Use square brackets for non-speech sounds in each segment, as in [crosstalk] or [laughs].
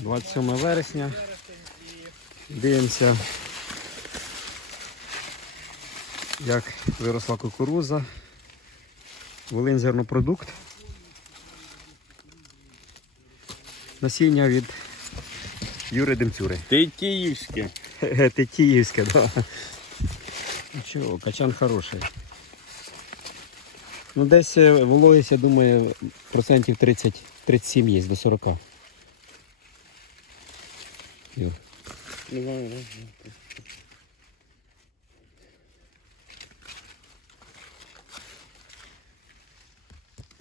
27 вересня. Дивимося, як виросла кукуруза. Волинь зернопродукт. Насіння від Юри Демцюри. Ти київське. [laughs] Ти київське, да. Нічого, качан хороший. Ну десь е, вологість, я думаю, процентів 30, 37 є до 40. Юр.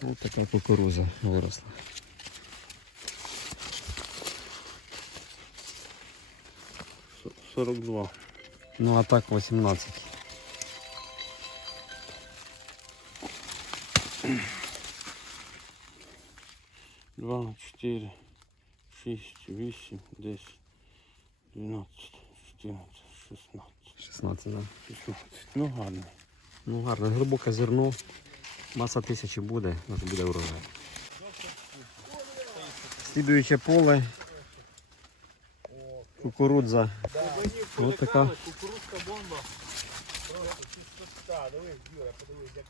Ось така кукуруза виросла. С- 42. Ну а так 18. Два, чотири, шість, вісім, десять, дванадцять, чотирнадцять, шістнадцять. 16, да. Шістнадцять. Ну гарно. Ну гарно, глибоке зерно. Маса тисячі буде, може буде урожай. Слідуюче поле. Кукурудза. Ось така. Кукурудзка бомба. Просто чистота. Дивись, Юра, подивись, як.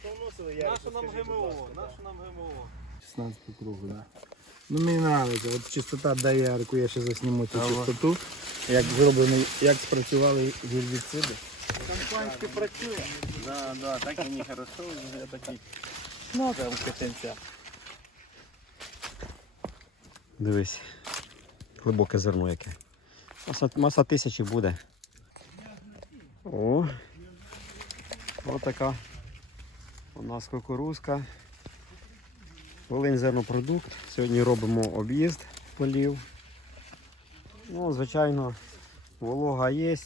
Що вносили? Нащо нам ГМО? Нащо нам ГМО? 16 кругу, да. Ну мені подобається, от чистота дає арку, я ще засніму цю чистоту. Як зроблений, як спрацювали гербіциди. Компанське працює. Да, да, так мені хорошо, я такий. Ну, там качанця. Дивись. Глибоке зерно яке. Маса, маса тисячі буде. О. Ось така. У нас кукурузка. Волинь зернопродукт. Сьогодні робимо об'їзд полів. Ну, звичайно, волога є.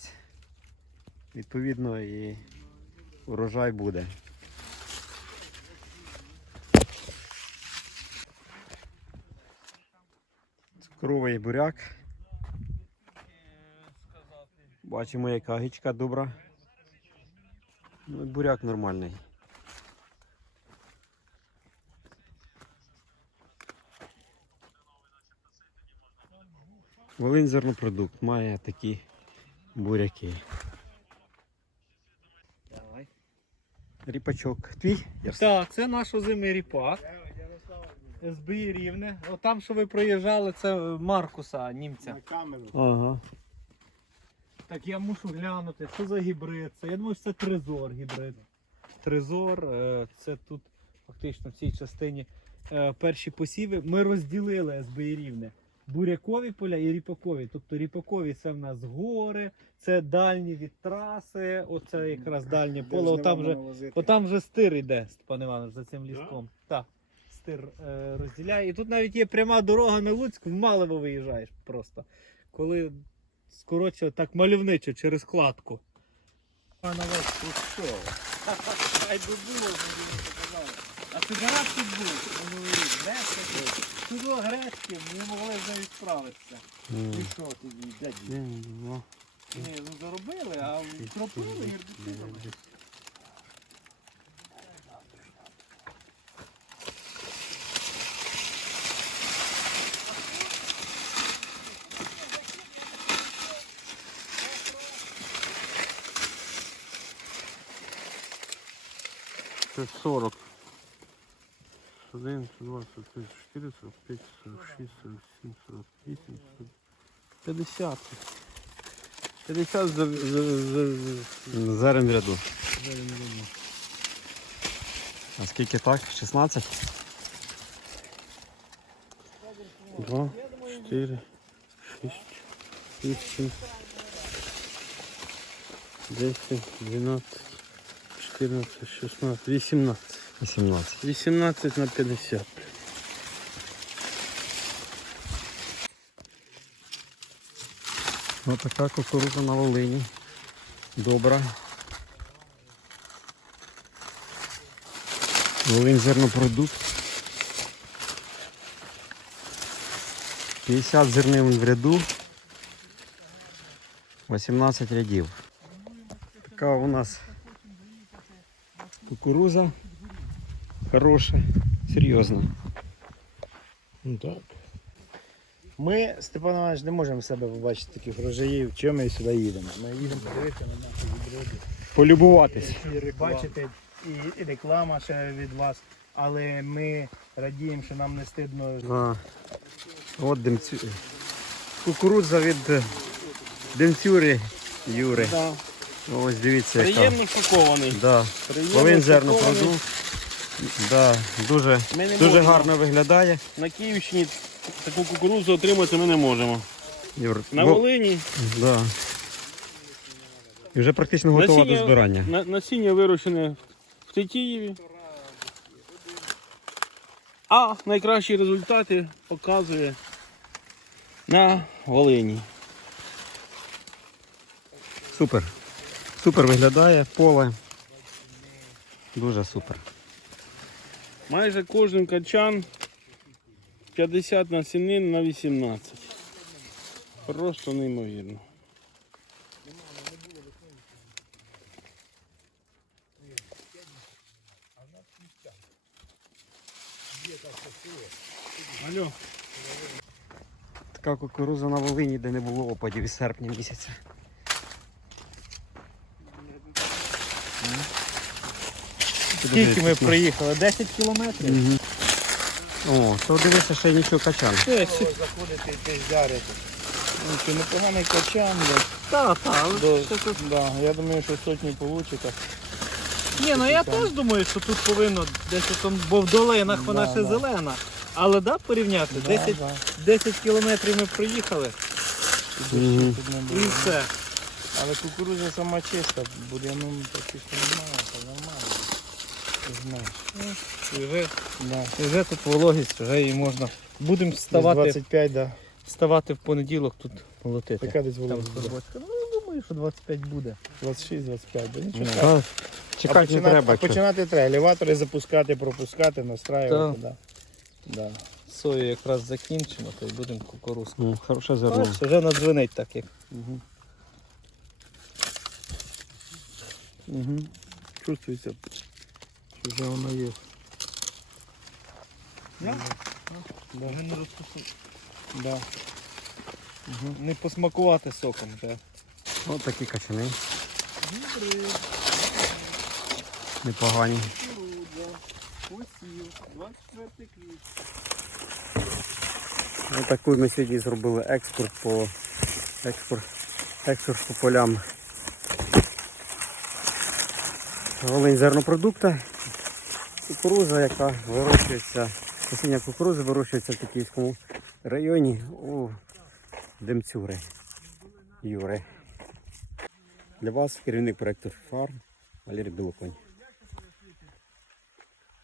Відповідно і урожай буде. Цукровий буряк. Бачимо, яка гічка добра. Ну, буряк нормальний. Волинь зернопродукт має такі буряки. Давай. Ріпачок. Твій? Ярс- Так, це наш озимий ріпак. СБІ рівне. От там, що ви проїжджали, це Маркуса, німця. камеру. Ага. Так я мушу глянути, що за гібрид. Це, я думаю, що це трезор гібрид. Трезор, е, це тут фактично в цій частині е, перші посіви. Ми розділили СБІ рівне. Бурякові поля і ріпакові. Тобто ріпакові це в нас гори, це дальні від траси, оце якраз дальнє поле. Отам вже, отам вже стир йде, Степан Іванович, за цим ліском. Так, стир е, розділяє. І тут навіть є пряма дорога на Луцьк, в Малево виїжджаєш просто. Коли скоротше так мальовничо через кладку. А на вас пустого. [laughs] Ай би було, А ти гараж тут був, рік, було гречки, ми могли з нею справитися. І що тоді, дяді? Один, два, Ні, ну заробили, а кропили гербіцидами. це 40. 1, 2, 44, 45, 46, 47, 48, 50. 50 за, за, за, за, Зерен в ряду. А скільки так? 16? 2, 4, 6, 8, 10, 12, 14, 16, 18. 18. 18 на 50. Ось така кукурудза на Волині. Добра. Волинь зернопродукт. 50 зернин в ряду. 18 рядів. Така у нас кукуруза. Хороша, серйозна. Ну так. Ми, Степан Іванович, не можемо в себе побачити таких врожаїв, чому ми сюди їдемо. Ми їдемо подивитися на наші гібриди. Полюбуватись. Бачите, і, і реклама ще від вас. Але ми радіємо, що нам не стидно. А, от демцю... Кукурудза від е, демцюри Юри. Да. Ось дивіться. Приємно шокований. Да. Приємно Повинен шокований. Да, дуже, Ми не дуже можемо. гарно виглядає. На Київщині таку кукурудзу отримати ми не можемо. Юр, На бо- Волині да. І вже практично готова Насіння- до збирання. на, насіння вирощене в Тетіїві. А найкращі результати показує на Волині. Супер. Супер виглядає поле. Дуже супер. Майже кожен качан 50 насінин на 18. Просто неймовірно. Алло. Така кукуруза на Волині, де не було опадів із серпня місяця. Скільки ми проїхали? 10 кілометрів? Мгм. О, то дивися, ще й нічого качан. Заходити і пиздарити. Ну, це непоганий качан. Так, так, да, я думаю, що сотні получите. Ні, ну я теж думаю, що тут повинно десь там, бо в долинах вона Да, ще да. зелена. Але да, порівняти, 10, Да, 10 кілометрів ми проїхали да. Мгм. Тут не і було. все. Але кукурудза сама чиста, бур'яну практично немає, це нормально. Знаєш. І вже, Да. і вже тут вологість, вже її можна. Будемо вставати, 25, да. вставати в понеділок тут молотити. Яка десь вологість? буде? Ну, думаю, що 25 буде. 26-25, да нічого. Ну, страшного. А, А чекати не починати, треба. а починати треба. Елеватори запускати, пропускати, настраювати. Да. Да. Сою якраз закінчимо, то й будемо кукурузку. Ну, хороше зерно. Бачиш, вже надзвенить так, як Угу. Угу. Чувствується, що вже воно є. Да? Да. вже не розпусти- Да. не посмакувати соком вже. Ось такі качани. Непогані. Ось таку ми сьогодні зробили експорт по експорт, експорт по полям. Волинь зернопродукта. Кукуруза, яка вирощується, насіння кукурузи вирощується в Токійському районі у Демцюри. Юри. Для вас керівник проєкту Фарм Валерій Білоконь.